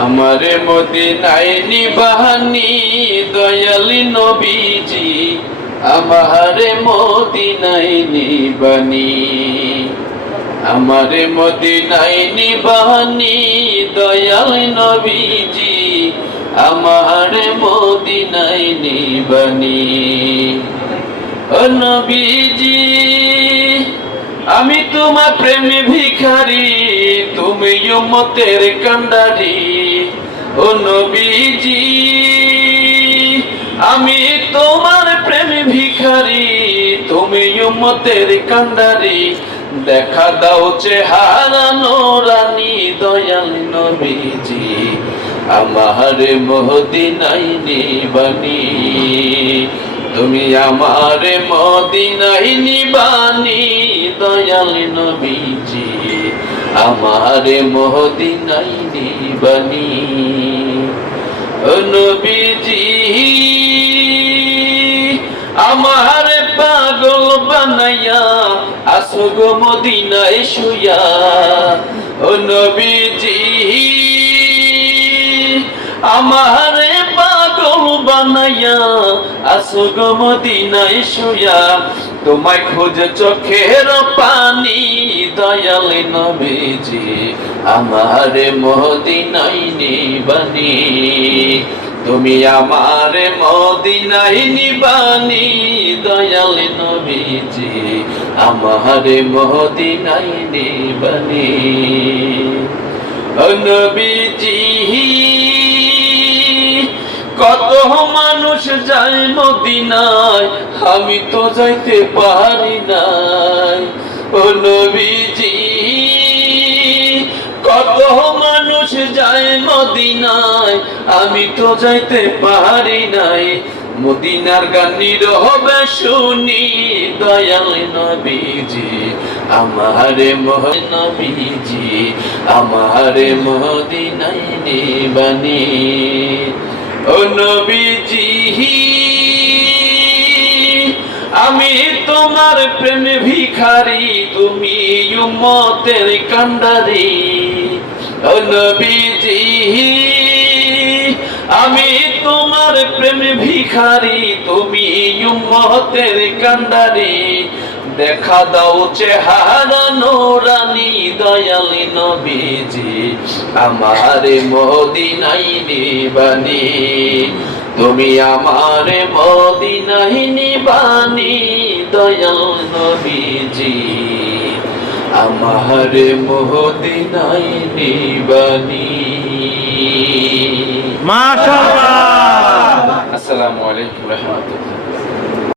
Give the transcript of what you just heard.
আমারে মদিনায় নিবাহানি দয়ালি নবীজি, আমারে মদিনায় নিবানি আমারে মদিনায় নিবাহানি দয়াল নবীজি, আমারে মদিনায় নিবানি ও নবীজি, আমি তোমার প্রেমে ভিখারি তুমি উম্মতের কান্ডারি, ও নবীজি। আমি তোমার প্রেম ভিখারি, তুমি উম্মতের কান্ডারি। দেখা দাও চেহারা নোরানি দয়াল নবীজি, আমার মহদিনাই নিবানি। তুমি আমার মদিনাই নিবানি দয়াল নবীজি। আমার মহদিনাই নিবানি। ও নবীজি, আমার পাগল বানাইয়া আসো গো মদিনায় শুয়া ও নবীজি, আমার বানাইয়া আসো গো শুয়া তোমায় খোঁজ চোখের পানি, দয়াল নবীজি, আমার মদিনাই নিবানি। তুমি আমার মদিনাই নিবানি, দয়াল নবীজি, আমার মদিনাই নিবানি। নবীজি মানুষ যায় মদিনায়, আমি তো যাইতে পারি নাই। ও নবীজি, কত মানুষ যায় মদিনায়, আমি তো যাইতে পারি নাই। মদিনার গানির হবে শুনি, দয়াল নবীজি, আমারে মহ নবীজি, আমারে মদিনাই নিবানি। আমি তোমার প্রেম ভিখারি, তুমি উম্মতের কান্ডারি। ও নবীজি আমি তোমার প্রেম ভিখারি, তুমি উম্মতের কান্ডারি। দেখা দাও চেহারা নোরানি দয়ালি নবীজি আমারে মদিনাই নিবানি। তুমি আমারে মদিনাই নিবানি দয়াল নবীজি আমারে মদিনাই নিবানি। মাশাআল্লাহ। আসসালামু আলাইকুম রহমতুল্লাহ।